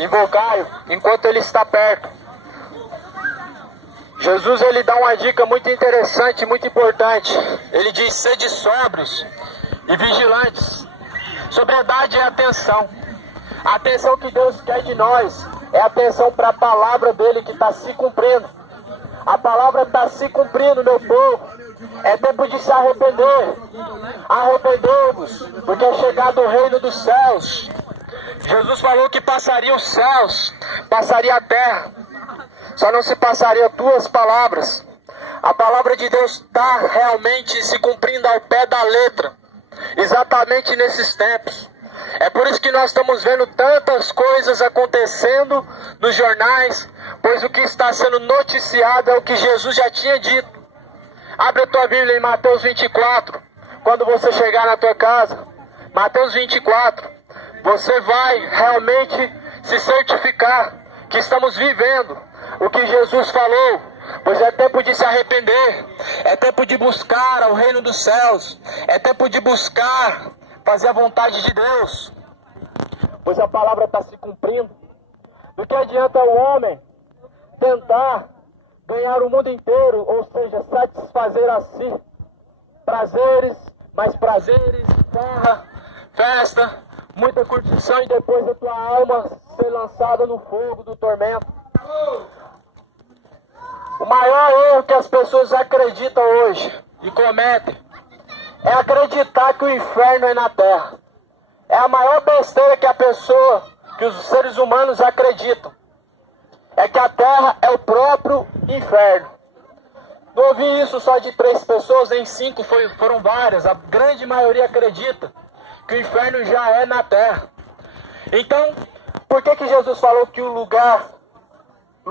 invocai-o enquanto ele está perto. Jesus ele dá uma dica muito interessante, muito importante. Ele diz: sede sóbrios e vigilantes. Sobriedade é atenção. A atenção que Deus quer de nós é atenção para a palavra dele que está se cumprindo. A palavra está se cumprindo, meu povo. É tempo de se arrepender. Arrependei-vos, porque é chegado o reino dos céus. Jesus falou que passaria os céus, passaria a terra, só não se passaria tuas palavras. A palavra de Deus está realmente se cumprindo ao pé da letra, exatamente nesses tempos. É por isso que nós estamos vendo tantas coisas acontecendo nos jornais, pois o que está sendo noticiado é o que Jesus já tinha dito. Abre a tua Bíblia em Mateus 24, quando você chegar na tua casa. Mateus 24. Você vai realmente se certificar que estamos vivendo o que Jesus falou, pois é tempo de se arrepender, é tempo de buscar o reino dos céus, é tempo de buscar fazer a vontade de Deus, pois a palavra está se cumprindo. Do que adianta o homem tentar ganhar o mundo inteiro, ou seja, satisfazer a si prazeres, mais prazeres, farra, festa, muita curtição, e depois a tua alma ser lançada no fogo do tormento. O maior erro que as pessoas acreditam hoje e cometem é acreditar que o inferno é na terra. É a maior besteira que os seres humanos acreditam. É que a terra é o próprio inferno. Não ouvi isso só de 3 pessoas, nem 5, foram várias. A grande maioria acredita que o inferno já é na terra. Então, por que Jesus falou que o lugar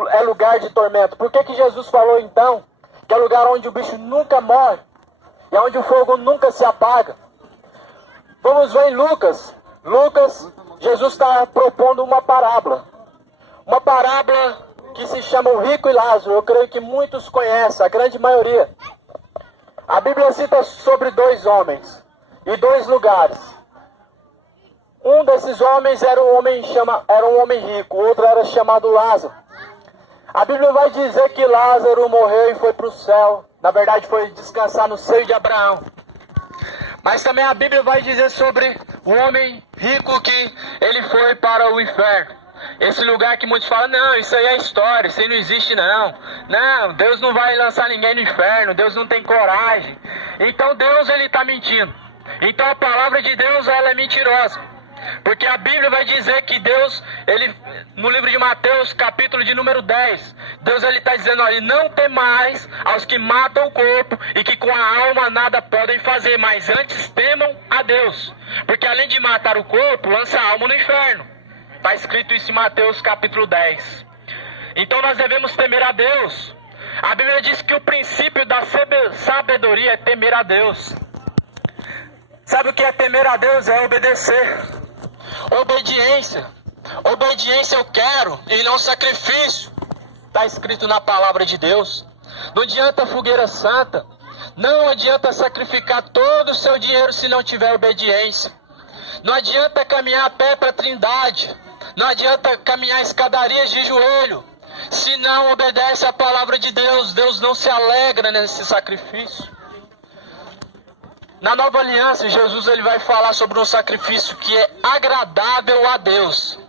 é lugar de tormento? Por que Jesus falou então que é lugar onde o bicho nunca morre e onde o fogo nunca se apaga? Vamos ver em Lucas. Jesus está propondo uma parábola. Uma parábola que se chama o rico e Lázaro. Eu creio que muitos conhecem, a grande maioria. A Bíblia cita sobre 2 homens e 2 lugares. Um desses homens era um homem rico, o outro era chamado Lázaro. A Bíblia vai dizer que Lázaro morreu e foi para o céu. Na verdade, foi descansar no seio de Abraão. Mas também a Bíblia vai dizer sobre o homem rico que ele foi para o inferno. Esse lugar que muitos falam: não, isso aí é história, isso aí não existe não. Não, Deus não vai lançar ninguém no inferno, Deus não tem coragem. Então Deus ele está mentindo. Então a palavra de Deus ela é mentirosa. Porque a Bíblia vai dizer que Deus, no livro de Mateus, capítulo de número 10, Deus está dizendo: olha, não temais aos que matam o corpo e que com a alma nada podem fazer, mas antes temam a Deus. Porque além de matar o corpo, lança a alma no inferno. Está escrito isso em Mateus capítulo 10. Então nós devemos temer a Deus. A Bíblia diz que o princípio da sabedoria é temer a Deus. Sabe o que é temer a Deus? É obedecer. Obediência. Obediência eu quero e não sacrifício. Está escrito na palavra de Deus. Não adianta fogueira santa. Não adianta sacrificar todo o seu dinheiro se não tiver obediência. Não adianta caminhar a pé para a Trindade. Não adianta caminhar escadarias de joelho. Se não obedece à palavra de Deus, Deus não se alegra nesse sacrifício. Na nova aliança, Jesus ele vai falar sobre um sacrifício que é agradável a Deus.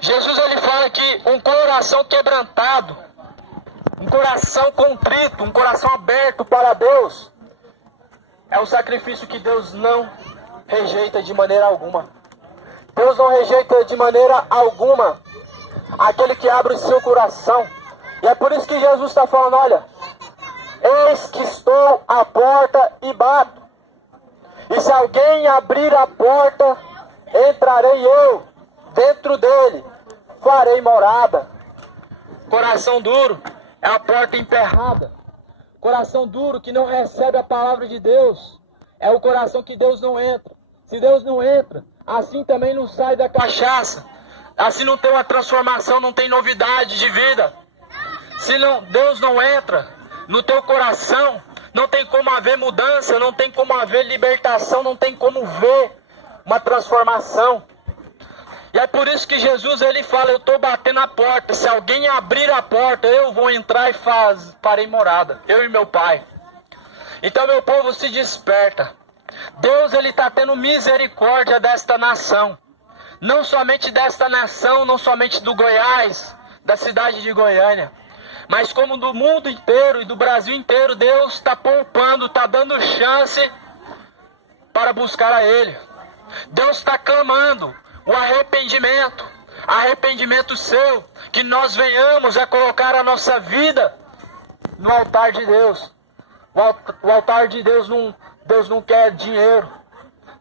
Jesus ele fala que um coração quebrantado, um coração contrito, um coração aberto para Deus, é um sacrifício que Deus não rejeita de maneira alguma. Deus não rejeita de maneira alguma aquele que abre o seu coração. E é por isso que Jesus está falando: olha, eis que estou à porta e bato. E se alguém abrir a porta, entrarei eu dentro dele, farei morada. Coração duro é a porta emperrada. Coração duro que não recebe a palavra de Deus é o coração que Deus não entra. Se Deus não entra, assim também não sai da cachaça. Assim não tem uma transformação, não tem novidade de vida. Se Deus não entra no teu coração, não tem como haver mudança, não tem como haver libertação, não tem como ver uma transformação. E é por isso que Jesus ele fala, eu estou batendo a porta, se alguém abrir a porta, eu vou entrar e farei morada, eu e meu Pai. Então meu povo, se desperta. Deus ele está tendo misericórdia desta nação. Não somente desta nação, não somente do Goiás, da cidade de Goiânia, mas como do mundo inteiro e do Brasil inteiro. Deus está poupando, está dando chance para buscar a Ele. Deus está clamando o arrependimento seu, que nós venhamos a colocar a nossa vida no altar de Deus. O altar de Deus não quer dinheiro.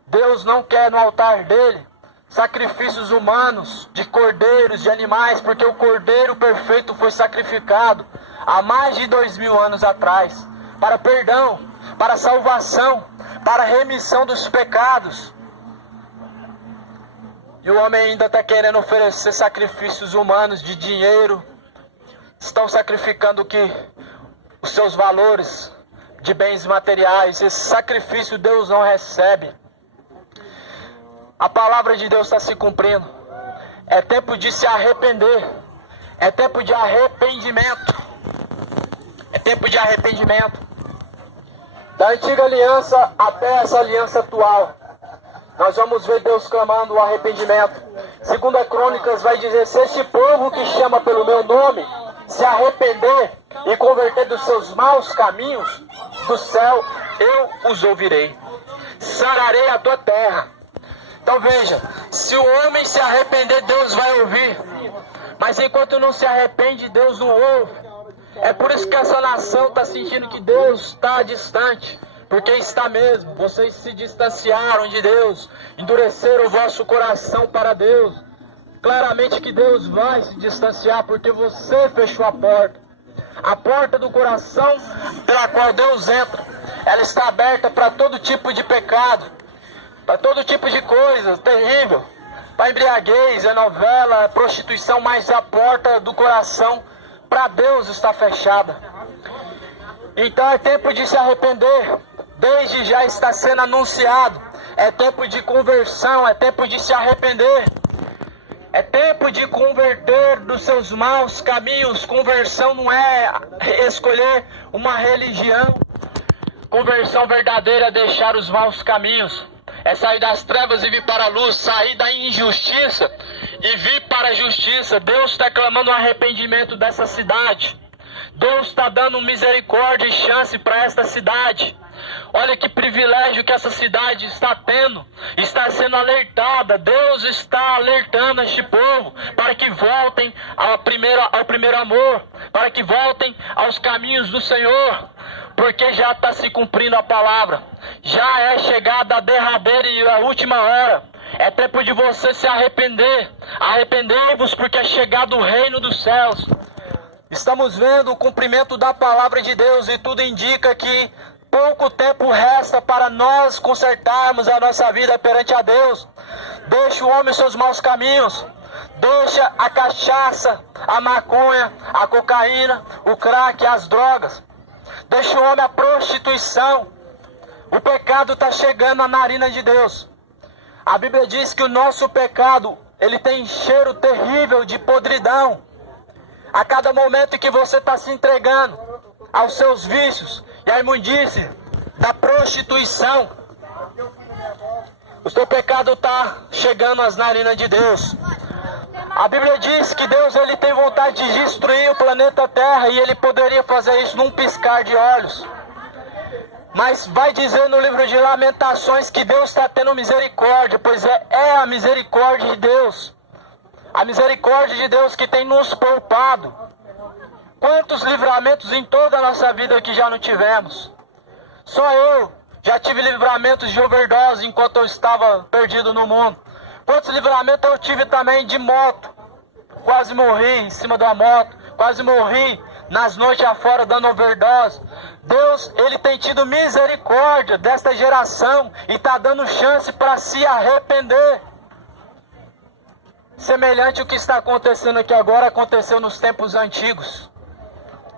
Deus não quer no altar dele sacrifícios humanos, de cordeiros, de animais, porque o cordeiro perfeito foi sacrificado há mais de 2000 anos atrás, para perdão, para salvação, para remissão dos pecados. E o homem ainda está querendo oferecer sacrifícios humanos de dinheiro. Estão sacrificando os seus valores de bens materiais. Esse sacrifício Deus não recebe. A palavra de Deus está se cumprindo. É tempo de se arrepender. É tempo de arrependimento. É tempo de arrependimento. Da antiga aliança até essa aliança atual, nós vamos ver Deus clamando o arrependimento. Segunda Crônicas vai dizer, se este povo que chama pelo meu nome se arrepender e converter dos seus maus caminhos, do céu eu os ouvirei. Sararei a tua terra. Então veja, se o homem se arrepender, Deus vai ouvir. Mas enquanto não se arrepende, Deus não ouve. É por isso que essa nação está sentindo que Deus está distante. Porque está mesmo, vocês se distanciaram de Deus, endureceram o vosso coração para Deus. Claramente que Deus vai se distanciar, porque você fechou a porta. A porta do coração pela qual Deus entra, ela está aberta para todo tipo de pecado, para todo tipo de coisa terrível, para embriaguez, é novela, é prostituição, mas a porta do coração para Deus está fechada. Então é tempo de se arrepender. Desde já está sendo anunciado. É tempo de conversão, é tempo de se arrepender. É tempo de converter dos seus maus caminhos. Conversão não é escolher uma religião. Conversão verdadeira é deixar os maus caminhos. É sair das trevas e vir para a luz, sair da injustiça e vir para a justiça. Deus está clamando o arrependimento dessa cidade. Deus está dando misericórdia e chance para esta cidade. Olha que privilégio que essa cidade está tendo, está sendo alertada. Deus está alertando este povo para que voltem ao primeiro amor, para que voltem aos caminhos do Senhor, porque já está se cumprindo a palavra. Já é chegada a derradeira e a última hora. É tempo de você se arrepender. Arrependei-vos, porque é chegado o reino dos céus. Estamos vendo o cumprimento da palavra de Deus e tudo indica que pouco tempo resta para nós consertarmos a nossa vida perante a Deus. Deixa o homem os seus maus caminhos. Deixa a cachaça, a maconha, a cocaína, o crack, as drogas. Deixa o homem a prostituição. O pecado está chegando na narina de Deus. A Bíblia diz que o nosso pecado, ele tem cheiro terrível de podridão. A cada momento que você está se entregando aos seus vícios e à imundície da prostituição, o seu pecado está chegando às narinas de Deus. A Bíblia diz que Deus ele tem vontade de destruir o planeta Terra e ele poderia fazer isso num piscar de olhos. Mas vai dizer no livro de Lamentações que Deus está tendo misericórdia, pois é a misericórdia de Deus. A misericórdia de Deus que tem nos poupado. Quantos livramentos em toda a nossa vida que já não tivemos? Só eu já tive livramentos de overdose enquanto eu estava perdido no mundo. Quantos livramentos eu tive também de moto? Quase morri em cima da moto. Quase morri nas noites afora dando overdose. Deus, ele tem tido misericórdia desta geração e está dando chance para se arrepender. Semelhante ao que está acontecendo aqui agora, aconteceu nos tempos antigos.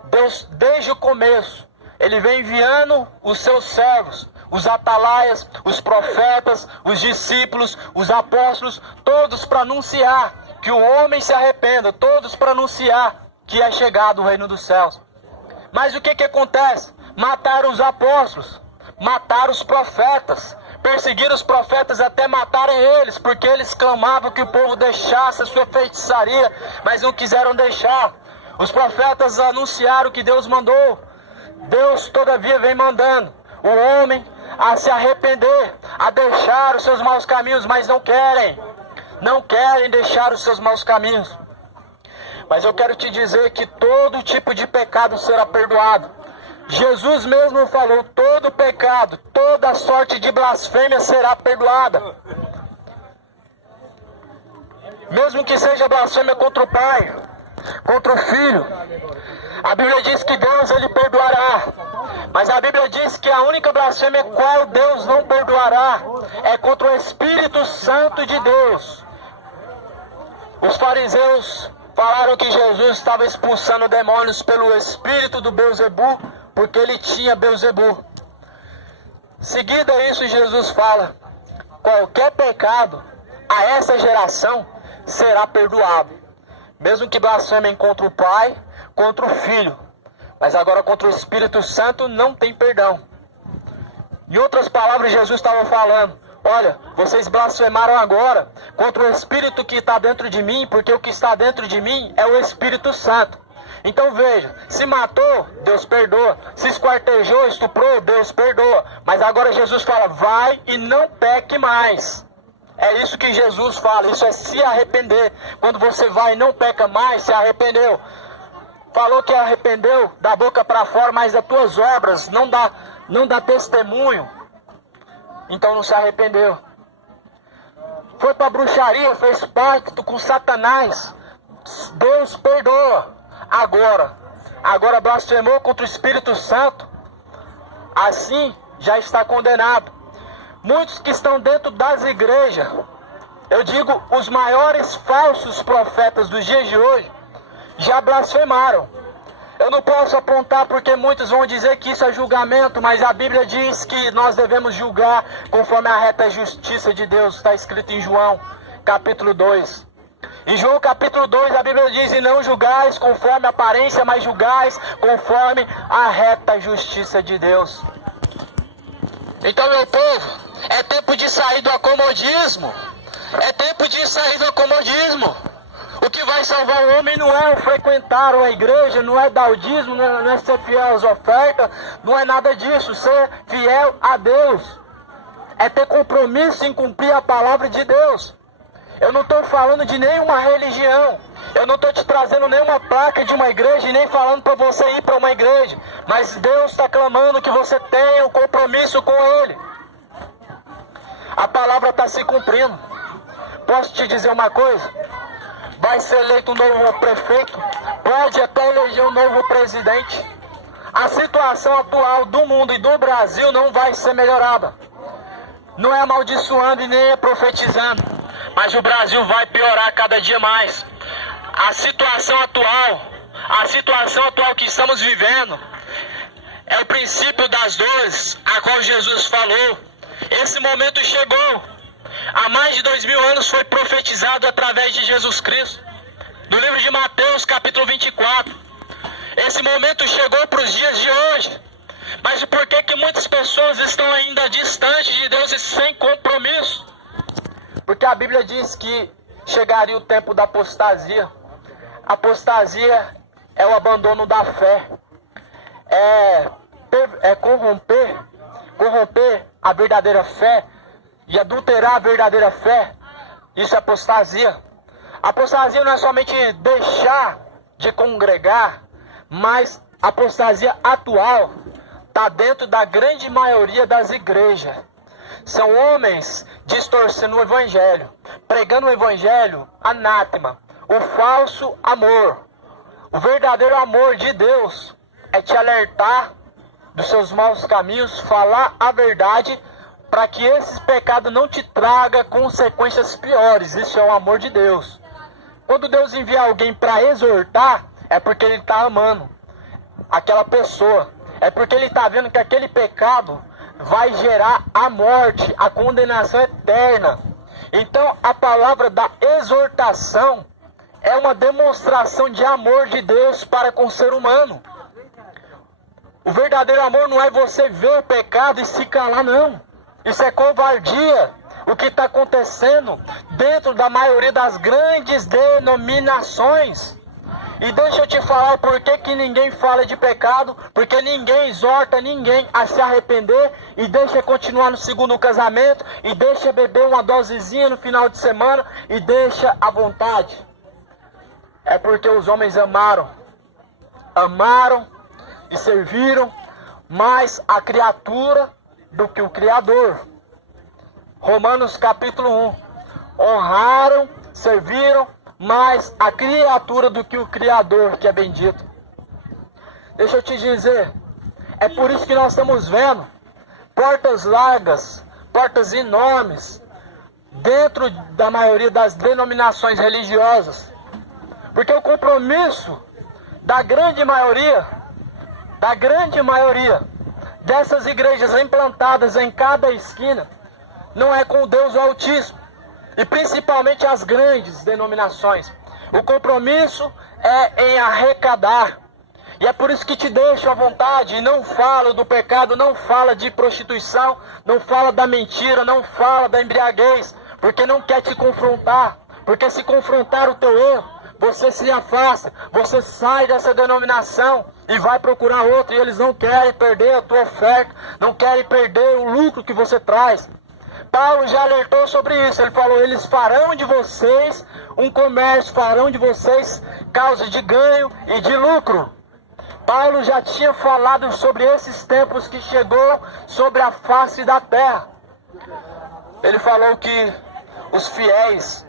Deus, desde o começo, ele vem enviando os seus servos, os atalaias, os profetas, os discípulos, os apóstolos, todos para anunciar que o homem se arrependa, todos para anunciar que é chegado o reino dos céus. Mas o que acontece? Mataram os apóstolos, mataram os profetas, perseguiram os profetas até matarem eles, porque eles clamavam que o povo deixasse a sua feitiçaria, mas não quiseram deixar. Os profetas anunciaram que Deus mandou. Deus, todavia, vem mandando o homem a se arrepender, a deixar os seus maus caminhos, mas não querem deixar os seus maus caminhos. Mas eu quero te dizer que todo tipo de pecado será perdoado. Jesus mesmo falou, todo pecado, toda sorte de blasfêmia será perdoada. Mesmo que seja blasfêmia contra o Pai, contra o Filho. A Bíblia diz que Deus, Ele perdoará. Mas a Bíblia diz que a única blasfêmia qual Deus não perdoará é contra o Espírito Santo de Deus. Os fariseus falaram que Jesus estava expulsando demônios pelo espírito do Beelzebu, porque ele tinha Beelzebu. Seguida isso, Jesus fala, qualquer pecado a essa geração será perdoado. Mesmo que blasfemem contra o Pai, contra o Filho. Mas agora contra o Espírito Santo não tem perdão. Em outras palavras, Jesus estava falando, olha, vocês blasfemaram agora contra o Espírito que está dentro de mim, porque o que está dentro de mim é o Espírito Santo. Então veja, se matou, Deus perdoa. Se esquartejou, estuprou, Deus perdoa. Mas agora Jesus fala, vai e não peque mais. É isso que Jesus fala, isso é se arrepender. Quando você vai e não peca mais, se arrependeu. Falou que arrependeu da boca para fora, mas das tuas obras não dá testemunho. Então não se arrependeu. Foi para bruxaria, fez pacto com Satanás. Deus perdoa. Agora blasfemou contra o Espírito Santo. Assim já está condenado. Muitos que estão dentro das igrejas, eu digo, os maiores falsos profetas dos dias de hoje, já blasfemaram. Eu não posso apontar porque muitos vão dizer que isso é julgamento, mas a Bíblia diz que nós devemos julgar conforme a reta justiça de Deus. Está escrito em João, capítulo 2. Em João capítulo 2 a Bíblia diz, e não julgais conforme a aparência, mas julgais conforme a reta justiça de Deus. Então, meu povo, é tempo de sair do acomodismo. É tempo de sair do acomodismo. O que vai salvar o homem não é frequentar uma igreja, não é dar o dízimo, não é ser fiel às ofertas, não é nada disso. Ser fiel a Deus é ter compromisso em cumprir a palavra de Deus. Eu não estou falando de nenhuma religião. Eu não estou te trazendo nenhuma placa de uma igreja e nem falando para você ir para uma igreja. Mas Deus está clamando que você tenha um compromisso com Ele. A palavra está se cumprindo. Posso te dizer uma coisa? Vai ser eleito um novo prefeito. Pode até eleger um novo presidente. A situação atual do mundo e do Brasil não vai ser melhorada. Não é amaldiçoando e nem é profetizando. Mas o Brasil vai piorar cada dia mais. A situação atual que estamos vivendo é o princípio das dores, a qual Jesus falou. Esse momento chegou. Há mais de 2000 anos foi profetizado através de Jesus Cristo. No livro de Mateus, capítulo 24. Esse momento chegou para os dias de hoje. Mas por que muitas pessoas estão ainda distantes de Deus e sem compromisso? Porque a Bíblia diz que chegaria o tempo da apostasia. Apostasia é o abandono da fé. É corromper a verdadeira fé e adulterar a verdadeira fé. Isso é apostasia. Apostasia não é somente deixar de congregar, mas a apostasia atual está dentro da grande maioria das igrejas. São homens distorcendo o evangelho, pregando o evangelho anátema, o falso amor. O verdadeiro amor de Deus é te alertar dos seus maus caminhos, falar a verdade, para que esses pecados não te tragam consequências piores. Isso é o amor de Deus. Quando Deus envia alguém para exortar, é porque Ele está amando aquela pessoa. É porque Ele está vendo que aquele pecado vai gerar a morte, a condenação eterna. Então a palavra da exortação é uma demonstração de amor de Deus para com o ser humano. O verdadeiro amor não é você ver o pecado e se calar, não. Isso é covardia. O que está acontecendo dentro da maioria das grandes denominações. E deixa eu te falar por que ninguém fala de pecado. Porque ninguém exorta ninguém a se arrepender e deixa continuar no segundo casamento e deixa beber uma dosezinha no final de semana e deixa à vontade. É porque os homens amaram e serviram mais a criatura do que o Criador. Romanos capítulo 1. Honraram, serviram mais a criatura do que o Criador, que é bendito. Deixa eu te dizer, é por isso que nós estamos vendo portas largas, portas enormes, dentro da maioria das denominações religiosas. Porque o compromisso da grande maioria dessas igrejas implantadas em cada esquina não é com o Deus Altíssimo, e principalmente as grandes denominações. O compromisso é em arrecadar, e é por isso que te deixo à vontade, e não falo do pecado, não fala de prostituição, não fala da mentira, não fala da embriaguez, porque não quer te confrontar, porque se confrontar o teu erro, você se afasta, você sai dessa denominação e vai procurar outra, e eles não querem perder a tua oferta, não querem perder o lucro que você traz. Paulo já alertou sobre isso, ele falou, eles farão de vocês um comércio, farão de vocês causa de ganho e de lucro. Paulo já tinha falado sobre esses tempos que chegou sobre a face da terra. Ele falou que os fiéis,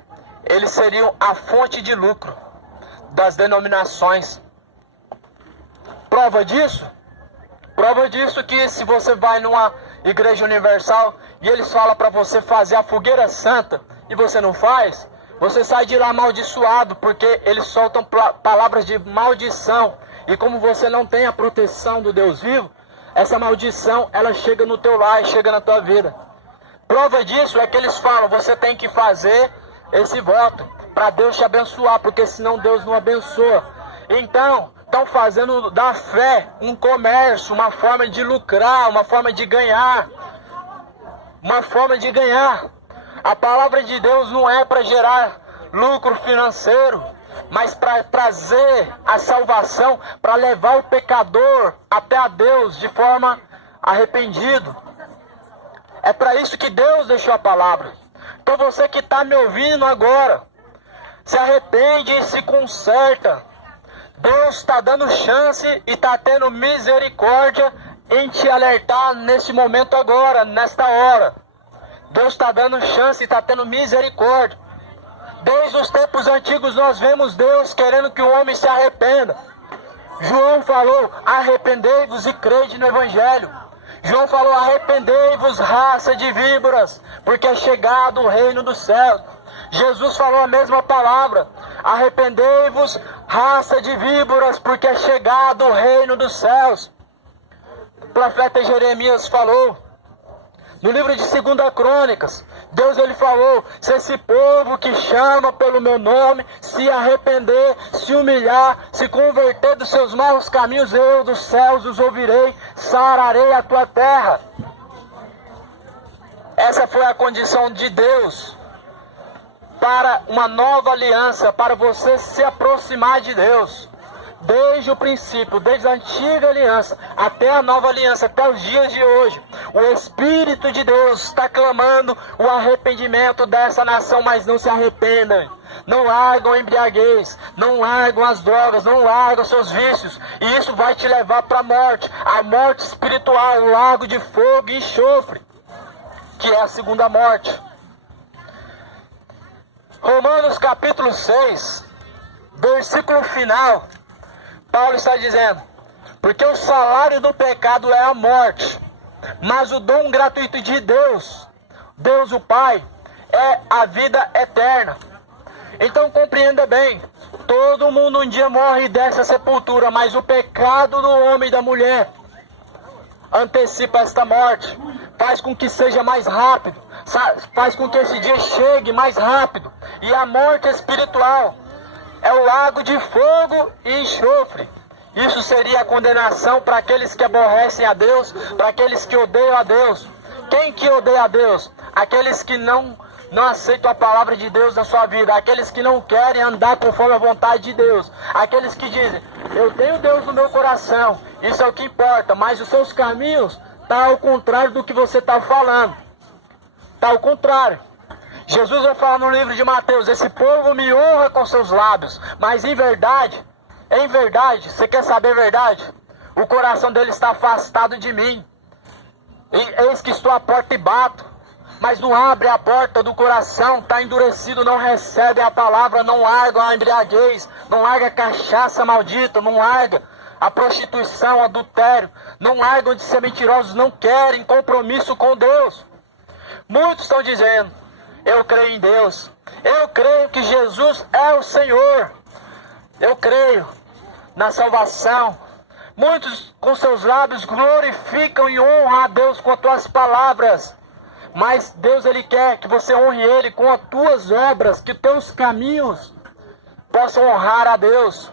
eles seriam a fonte de lucro das denominações. Prova disso que se você vai numa igreja universal e eles falam para você fazer a fogueira santa e você não faz, você sai de lá amaldiçoado, porque eles soltam palavras de maldição. E como você não tem a proteção do Deus vivo, essa maldição, ela chega no teu lar, chega na tua vida. Prova disso é que eles falam, você tem que fazer esse voto para Deus te abençoar, porque senão Deus não abençoa. Então, estão fazendo da fé um comércio, uma forma de lucrar, uma forma de ganhar. Uma forma de ganhar. A palavra de Deus não é para gerar lucro financeiro, mas para trazer a salvação, para levar o pecador até a Deus de forma arrependido. É para isso que Deus deixou a palavra. Então você que está me ouvindo agora, se arrepende e se conserta. Deus está dando chance e está tendo misericórdia em te alertar nesse momento agora, nesta hora. Deus está dando chance e está tendo misericórdia. Desde os tempos antigos nós vemos Deus querendo que o homem se arrependa. João falou, arrependei-vos e crede no Evangelho. João falou, arrependei-vos, raça de víboras, porque é chegado o reino dos céus. Jesus falou a mesma palavra, arrependei-vos, raça de víboras, porque é chegado o reino dos céus. O profeta Jeremias falou, no livro de 2 Crônicas, Deus ele falou, se esse povo que chama pelo meu nome se arrepender, se humilhar, se converter dos seus maus caminhos, eu dos céus os ouvirei, sararei a tua terra. Essa foi a condição de Deus para uma nova aliança, para você se aproximar de Deus. Desde o princípio, desde a antiga aliança até a nova aliança, até os dias de hoje, o Espírito de Deus está clamando o arrependimento dessa nação, mas não se arrependam. Não largam a embriaguez, não largam as drogas, não largam seus vícios. E isso vai te levar para a morte espiritual, o lago de fogo e enxofre, que é a segunda morte. Romanos capítulo 6, versículo final, Paulo está dizendo, porque o salário do pecado é a morte, mas o dom gratuito de Deus, Deus o Pai, é a vida eterna. Então compreenda bem, todo mundo um dia morre dessa sepultura, mas o pecado do homem e da mulher antecipa esta morte. faz com que seja mais rápido, faz com que esse dia chegue mais rápido. E a morte espiritual é o lago de fogo e enxofre. Isso seria a condenação para aqueles que aborrecem a Deus, para aqueles que odeiam a Deus. Quem que odeia a Deus? Aqueles que não aceitam a palavra de Deus na sua vida, aqueles que não querem andar conforme a vontade de Deus, aqueles que dizem, eu tenho Deus no meu coração, isso é o que importa, mas os seus caminhos estão ao contrário do que você está falando, está ao contrário. Jesus vai falar no livro de Mateus, esse povo me honra com seus lábios, mas em verdade, você quer saber a verdade? O coração dele está afastado de mim. Eis que estou à porta e bato, mas não abre a porta do coração, está endurecido, não recebe a palavra, não larga a embriaguez, não larga a cachaça maldita, não larga a prostituição, o adultério, não largam de ser mentirosos, não querem compromisso com Deus. Muitos estão dizendo, eu creio em Deus, eu creio que Jesus é o Senhor, eu creio na salvação. Muitos com seus lábios glorificam e honram a Deus com as tuas palavras. Mas Deus, Ele quer que você honre Ele com as tuas obras, que os teus caminhos possam honrar a Deus.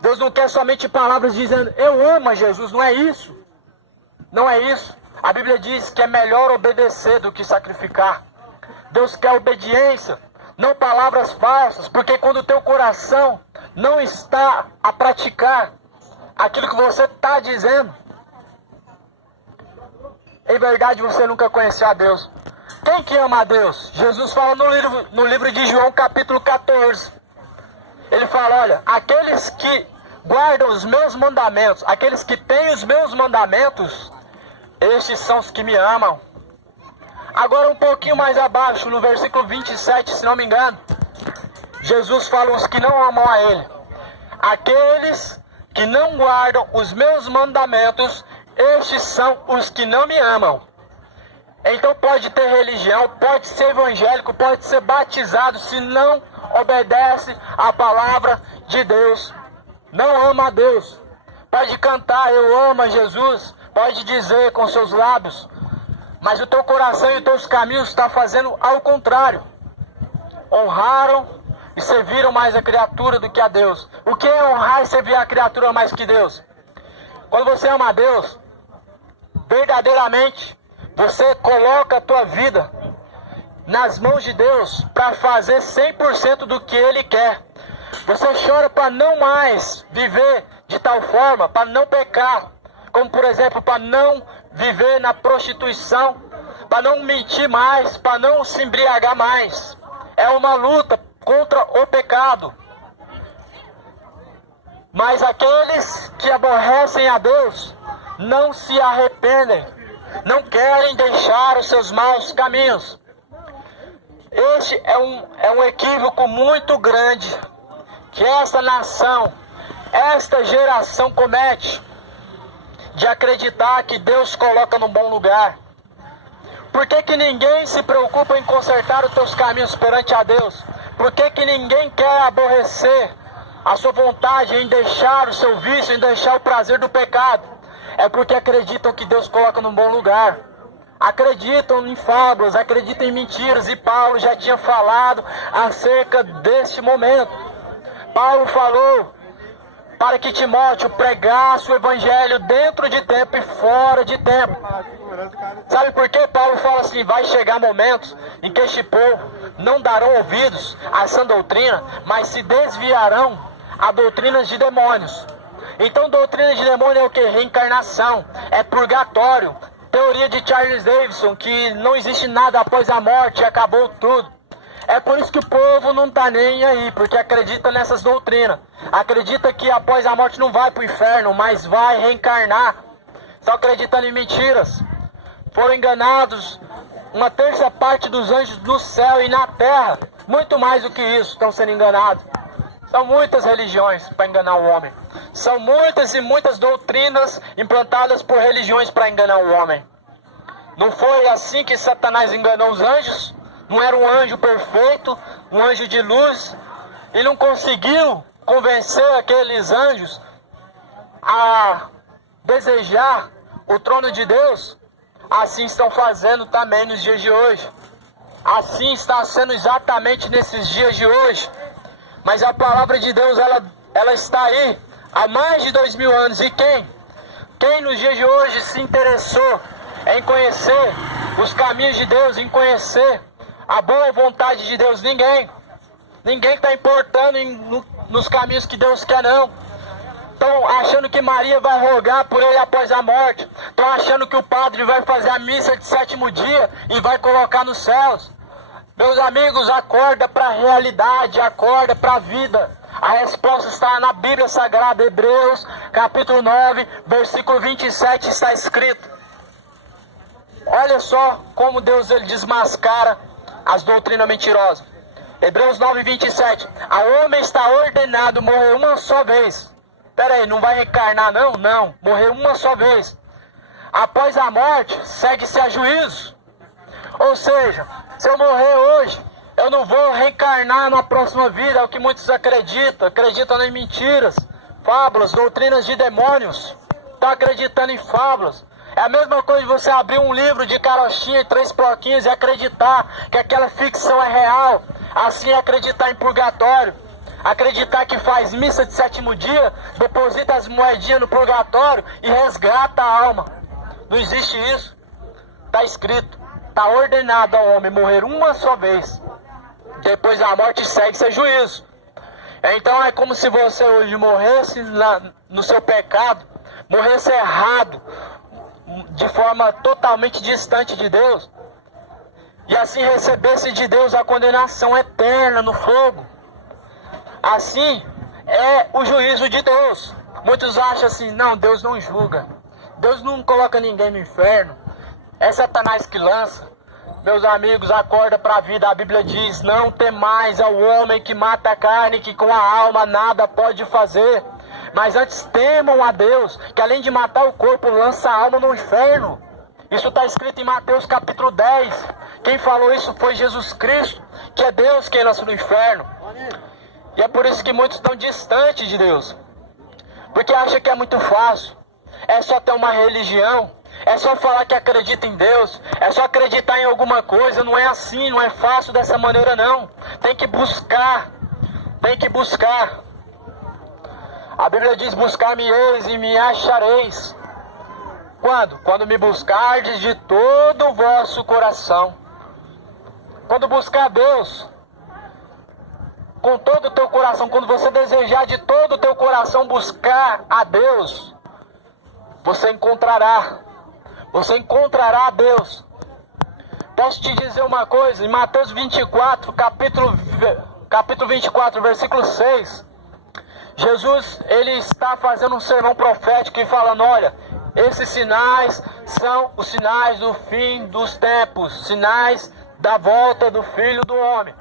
Deus não quer somente palavras dizendo, eu amo a Jesus, não é isso. Não é isso. A Bíblia diz que é melhor obedecer do que sacrificar. Deus quer obediência, não palavras falsas, porque quando o teu coração não está a praticar aquilo que você está dizendo, em verdade você nunca conheceu a Deus. Quem que ama a Deus? Jesus fala no livro de João capítulo 14. Ele fala, olha, aqueles que guardam os meus mandamentos, aqueles que têm os meus mandamentos, estes são os que me amam. Agora um pouquinho mais abaixo, no versículo 27, se não me engano, Jesus fala os que não amam a Ele. Aqueles que não guardam os meus mandamentos, estes são os que não me amam. Então pode ter religião, pode ser evangélico, pode ser batizado, se não obedece à palavra de Deus, não ama a Deus. Pode cantar, eu amo a Jesus, pode dizer com seus lábios, mas o teu coração e os teus caminhos estão fazendo ao contrário. Honraram e serviram mais a criatura do que a Deus. O que é honrar e servir a criatura mais que Deus? Quando você ama a Deus, verdadeiramente, você coloca a tua vida nas mãos de Deus para fazer 100% do que Ele quer. Você chora para não mais viver de tal forma, para não pecar, como por exemplo, para não viver na prostituição, para não mentir mais, para não se embriagar mais. É uma luta contra o pecado. Mas aqueles que aborrecem a Deus não se arrependem, não querem deixar os seus maus caminhos. Este é um equívoco muito grande que esta nação, esta geração comete, de acreditar que Deus coloca num bom lugar. Por que que ninguém se preocupa em consertar os teus caminhos perante a Deus? Por que que ninguém quer aborrecer a sua vontade em deixar o seu vício, em deixar o prazer do pecado? É porque acreditam que Deus coloca num bom lugar. Acreditam em fábulas, acreditam em mentiras. E Paulo já tinha falado acerca deste momento. Paulo falou para que Timóteo pregasse o evangelho dentro de tempo e fora de tempo. Sabe por que Paulo fala assim, vai chegar momentos em que este povo não darão ouvidos a essa doutrina, mas se desviarão a doutrinas de demônios. Então doutrina de demônio é o que? Reencarnação, é purgatório, teoria de Charles Davidson, que não existe nada após a morte, acabou tudo. É por isso que o povo não está nem aí, porque acredita nessas doutrinas. Acredita que após a morte não vai para o inferno, mas vai reencarnar. Estão acreditando em mentiras. Foram enganados uma terça parte dos anjos no céu e na terra. Muito mais do que isso estão sendo enganados. São muitas religiões para enganar o homem. São muitas e muitas doutrinas implantadas por religiões para enganar o homem. Não foi assim que Satanás enganou os anjos? Não era um anjo perfeito, um anjo de luz, e não conseguiu convencer aqueles anjos a desejar o trono de Deus? assim estão fazendo também nos dias de hoje. Assim está sendo exatamente nesses dias de hoje. Mas a palavra de Deus, ela está aí há mais de 2000 anos. E quem nos dias de hoje se interessou em conhecer os caminhos de Deus, em conhecer a boa vontade de Deus? Ninguém. Ninguém está importando nos caminhos que Deus quer, não. Estão achando que Maria vai rogar por ele após a morte. Estão achando que o padre vai fazer a missa de 7º dia e vai colocar nos céus. Meus amigos, acorda para a realidade, acorda para a vida. A resposta está na Bíblia Sagrada, Hebreus, capítulo 9, versículo 27, está escrito. Olha só como Deus ele desmascara as doutrinas mentirosas. Hebreus 9, 27. A homem está ordenado morrer uma só vez. Pera aí, não vai reencarnar não? Não, morrer uma só vez. Após a morte, segue-se a juízo. Ou seja, se eu morrer hoje, eu não vou reencarnar na próxima vida. É o que muitos acreditam. Acreditam em mentiras, fábulas, doutrinas de demônios. Estão acreditando em fábulas. É a mesma coisa de você abrir um livro de carochinha e 3 bloquinhos e acreditar que aquela ficção é real. Assim é acreditar em purgatório. Acreditar que faz missa de 7º dia, deposita as moedinhas no purgatório e resgata a alma. Não existe isso. Está escrito. Está ordenado ao homem morrer uma só vez. Depois da morte segue-se juízo. Então é como se você hoje morresse no seu pecado, morresse errado, de forma totalmente distante de Deus, e assim recebesse de Deus a condenação eterna no fogo. Assim é o juízo de Deus. Muitos acham assim, não, Deus não julga, Deus não coloca ninguém no inferno, é Satanás que lança. Meus amigos, acorda para a vida. A Bíblia diz, não temais ao homem que mata a carne, que com a alma nada pode fazer. Mas antes temam a Deus, que além de matar o corpo, lança a alma no inferno. Isso está escrito em Mateus capítulo 10. Quem falou isso foi Jesus Cristo, que é Deus quem lança no inferno. E é por isso que muitos estão distantes de Deus. Porque acham que é muito fácil. É só ter uma religião. É só falar que acredita em Deus. É só acreditar em alguma coisa. Não é assim, não é fácil dessa maneira não. Tem que buscar. Tem que buscar. A Bíblia diz, buscar-me-eis e me achareis. Quando? Quando me buscardes de todo o vosso coração. Quando buscar Deus com todo o teu coração, quando você desejar de todo o teu coração buscar a Deus, você encontrará. Você encontrará a Deus. Posso te dizer uma coisa? Em Mateus 24, capítulo 24, versículo 6, Jesus, ele está fazendo um sermão profético e falando, olha, esses sinais são os sinais do fim dos tempos, sinais da volta do Filho do Homem.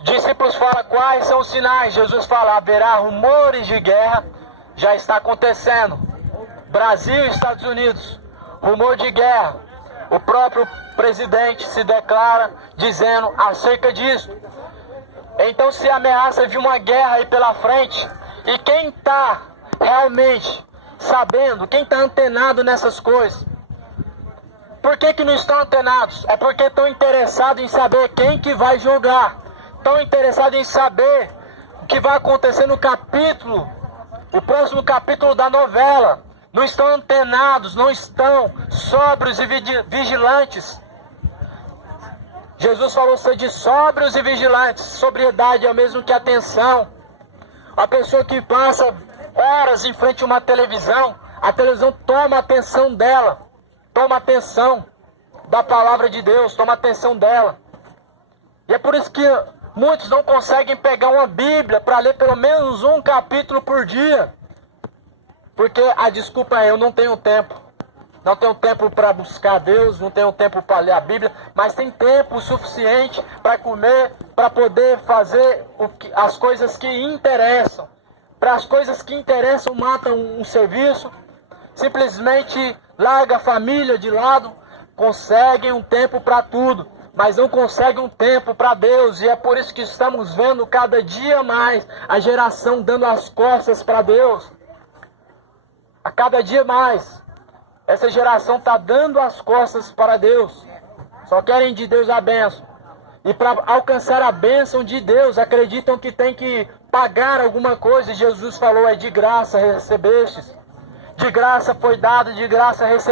Discípulos falam, quais são os sinais? Jesus fala, haverá rumores de guerra, já está acontecendo. Brasil e Estados Unidos, rumor de guerra. O próprio presidente se declara dizendo acerca disso. Então se ameaça de uma guerra aí pela frente. E quem está realmente sabendo, quem está antenado nessas coisas? Por que não estão antenados? É porque estão interessados em saber quem que vai jogar. Estão interessados em saber o que vai acontecer no capítulo, o próximo capítulo da novela. Não estão antenados, não estão sóbrios e vigilantes. Jesus falou ser de sóbrios e vigilantes. Sobriedade é o mesmo que atenção. A pessoa que passa horas em frente a uma televisão, a televisão toma a atenção dela, toma a atenção da palavra de Deus, toma a atenção dela. E é por isso que muitos não conseguem pegar uma Bíblia para ler pelo menos um capítulo por dia. Porque a desculpa é, eu não tenho tempo. Não tenho tempo para buscar Deus, não tenho tempo para ler a Bíblia, mas tem tempo suficiente para comer, para poder fazer as coisas que interessam. Para as coisas que interessam, matam um serviço, simplesmente larga a família de lado, conseguem um tempo para tudo, mas não conseguem um tempo para Deus. E é por isso que estamos vendo cada dia mais a geração dando as costas para Deus. A cada dia mais. Essa geração está dando as costas para Deus. Só querem de Deus a bênção. E para alcançar a bênção de Deus, acreditam que tem que pagar alguma coisa. Jesus falou, é de graça recebestes. De graça foi dado, de graça recebestes.